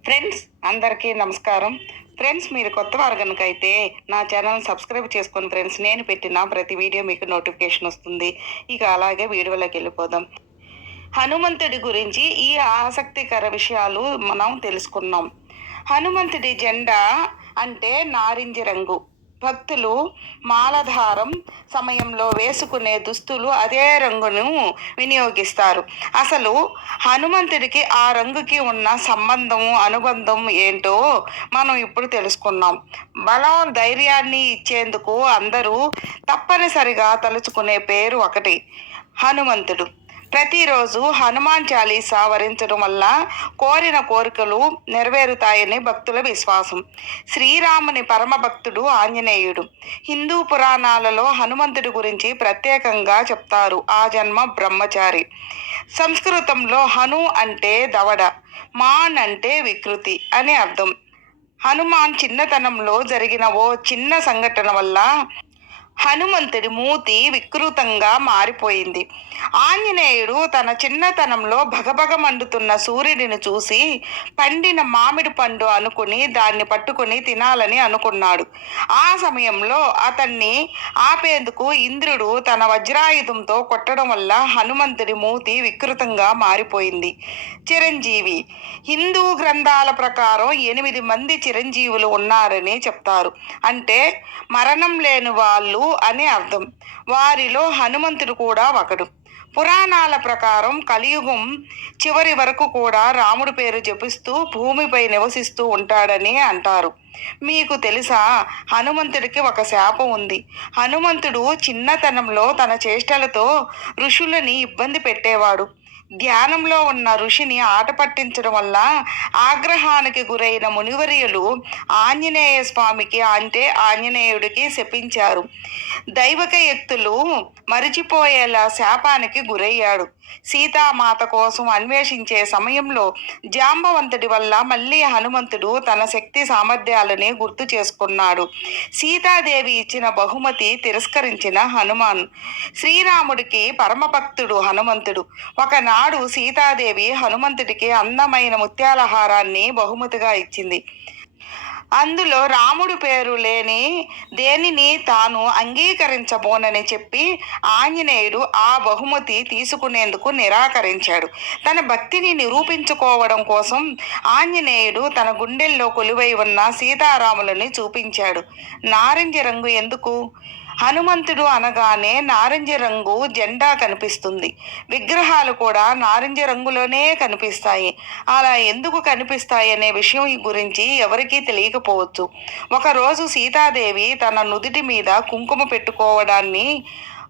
Friends అందరికీ నమస్కారం. Friends మీరు కొత్త వారు కనుక అయితే నా ఛానల్ సబ్స్క్రైబ్ చేసుకుని ఫ్రెండ్స్ నేను పెట్టిన ప్రతి వీడియో మీకు నోటిఫికేషన్ వస్తుంది. ఇక అలాగే వీడియోలోకి వెళ్ళిపోదాం. హనుమంతుడి గురించి ఈ ఆసక్తికర విషయాలు మనం తెలుసుకున్నాం. హనుమంతుడి జెండా అంటే నారింజ రంగు. భక్తులు మాలధారం సమయంలో వేసుకునే దుస్తులు అదే రంగును వినియోగిస్తారు. అసలు హనుమంతుడికి ఆ రంగుకి ఉన్న సంబంధము అనుబంధం ఏంటో మనం ఇప్పుడు తెలుసుకున్నాం బలం ధైర్యాన్ని ఇచ్చేందుకు అందరూ తప్పనిసరిగా తలుచుకునే పేరు ఒకటి హనుమంతుడు. ప్రతిరోజు హనుమాన్ చాలీసా వరించడం వల్ల కోరిన కోరికలు నెరవేరుతాయని భక్తుల విశ్వాసం. శ్రీరాముని పరమ భక్తుడు ఆంజనేయుడు. హిందూ పురాణాలలో హనుమంతుడి గురించి ప్రత్యేకంగా చెప్తారు. ఆ జన్మ బ్రహ్మచారి. సంస్కృతంలో హను అంటే దవడ మాన్ అంటే వికృతి అని అర్థం. హనుమాన్ చిన్నతనంలో జరిగిన ఓ చిన్న సంఘటన వల్ల హనుమంతుడి మూతి వికృతంగా మారిపోయింది. ఆంజనేయుడు తన చిన్నతనంలో భగభగ మండుతున్న సూర్యుడిని చూసి పండిన మామిడి పండు అనుకుని దాన్ని పట్టుకుని తినాలని అనుకున్నాడు. ఆ సమయంలో అతన్ని ఆపేందుకు ఇంద్రుడు తన వజ్రాయుధంతో కొట్టడం వల్ల హనుమంతుడి మూతి వికృతంగా మారిపోయింది. చిరంజీవి హిందూ గ్రంథాల ప్రకారం ఎనిమిది మంది చిరంజీవులు ఉన్నారని చెప్తారు. అంటే మరణం లేని వాళ్ళు అని అర్థం. వారిలో హనుమంతుడు కూడా ఒకడు. పురాణాల ప్రకారం కలియుగం చివరి వరకు కూడా రాముడి పేరు జపిస్తూ భూమిపై నివసిస్తూ ఉంటాడని అంటారు. మీకు తెలుసా? హనుమంతుడికి ఒక శాపం ఉంది. హనుమంతుడు చిన్నతనంలో తన చేష్టలతో ఋషులని ఇబ్బంది పెట్టేవాడు. ధ్యానంలో ఉన్న ఋషిని ఆట పట్టించడం వల్ల ఆగ్రహానికి గురైన మునివర్యులు ఆంజనేయ స్వామికి అంటే ఆంజనేయుడికి శపించారు. దైవక ఎత్తులు మరిచిపోయేలా శాపానికి గురయ్యాడు. సీతామాత కోసం అన్వేషించే సమయంలో జాంబవంతుడి వల్ల మళ్ళీ హనుమంతుడు తన శక్తి విషయాలని గుర్తు చేసుకున్నాడు. సీతాదేవి ఇచ్చిన బహుమతి తిరస్కరించిన హనుమాన్. శ్రీరాముడికి పరమభక్తుడు హనుమంతుడు. ఒకనాడు సీతాదేవి హనుమంతుడికి అందమైన ముత్యాలహారాన్ని బహుమతిగా ఇచ్చింది. అందులో రాముడు పేరు లేని దేనిని తాను అంగీకరించబోనని చెప్పి ఆంజనేయుడు ఆ బహుమతి తీసుకునేందుకు నిరాకరించాడు. తన భక్తిని నిరూపించుకోవడం కోసం ఆంజనేయుడు తన గుండెల్లో కొలువై ఉన్న సీతారాములని చూపించాడు. నారింజ రంగు ఎందుకు? హనుమంతుడు అనగానే నారింజ రంగు జెండా కనిపిస్తుంది. విగ్రహాలు కూడా నారింజ రంగులోనే కనిపిస్తాయి. అలా ఎందుకు కనిపిస్తాయి అనే విషయం గురించి ఎవరికీ తెలియకపోవచ్చు. ఒకరోజు సీతాదేవి తన నుదుటి మీద కుంకుమ పెట్టుకోవడాన్ని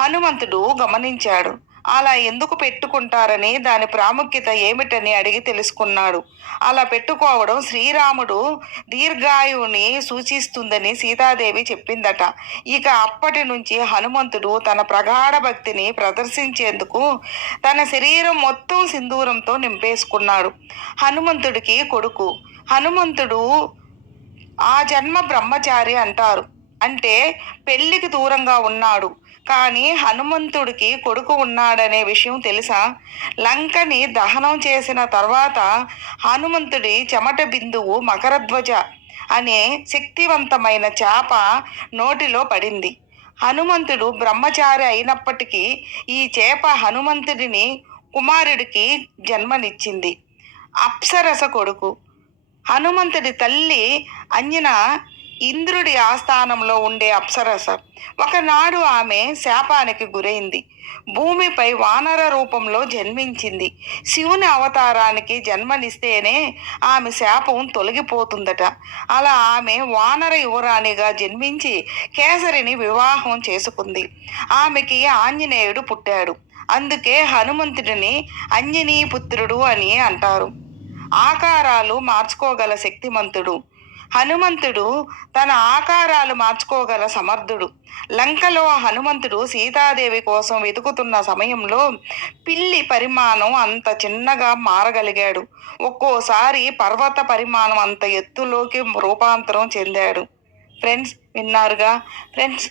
హనుమంతుడు గమనించాడు. అలా ఎందుకు పెట్టుకుంటారని దాని ప్రాముఖ్యత ఏమిటని అడిగి తెలుసుకున్నాడు. అలా పెట్టుకోవడం శ్రీరాముడు దీర్ఘాయువుని సూచిస్తుందని సీతాదేవి చెప్పిందట. ఇక అప్పటి నుంచి హనుమంతుడు తన ప్రగాఢ భక్తిని ప్రదర్శించేందుకు తన శరీరం మొత్తం సింధూరంతో నింపేసుకున్నాడు. హనుమంతుడికి కొడుకు. హనుమంతుడు ఆ జన్మ బ్రహ్మచారి అంటారు. అంటే పెళ్ళికి దూరంగా ఉన్నాడు. కానీ హనుమంతుడికి కొడుకు ఉన్నాడనే విషయం తెలుసా? లంకని దహనం చేసిన తర్వాత హనుమంతుడి చెమట బిందువు మకరధ్వజ అనే శక్తివంతమైన చేప నోటిలో పడింది. హనుమంతుడు బ్రహ్మచారి అయినప్పటికీ ఈ చేప హనుమంతుడిని కుమారుడికి జన్మనిచ్చింది. అప్సరస కొడుకు. హనుమంతుడి తల్లి అంజన ఇంద్రుడి ఆస్థానంలో ఉండే అప్సరస. ఒకనాడు ఆమె శాపానికి గురైంది. భూమిపై వానర రూపంలో జన్మించింది. శివుని అవతారానికి జన్మనిస్తేనే ఆమె శాపం తొలగిపోతుందట. అలా ఆమె వానర యువరాణిగా జన్మించి కేసరిని వివాహం చేసుకుంది. ఆమెకి ఆంజనేయుడు పుట్టాడు. అందుకే హనుమంతుడిని అంజనీ పుత్రుడు అని అంటారు. ఆకారాలు మార్చుకోగల శక్తిమంతుడు. హనుమంతుడు తన ఆకారాలు మార్చుకోగల సమర్థుడు. లంకలో హనుమంతుడు సీతాదేవి కోసం వెతుకుతున్న సమయంలో పిల్లి పరిమాణం అంత చిన్నగా మారగలిగాడు. ఒక్కోసారి పర్వత పరిమాణం అంత ఎత్తులోకి రూపాంతరం చెందాడు. ఫ్రెండ్స్ విన్నారుగా? ఫ్రెండ్స్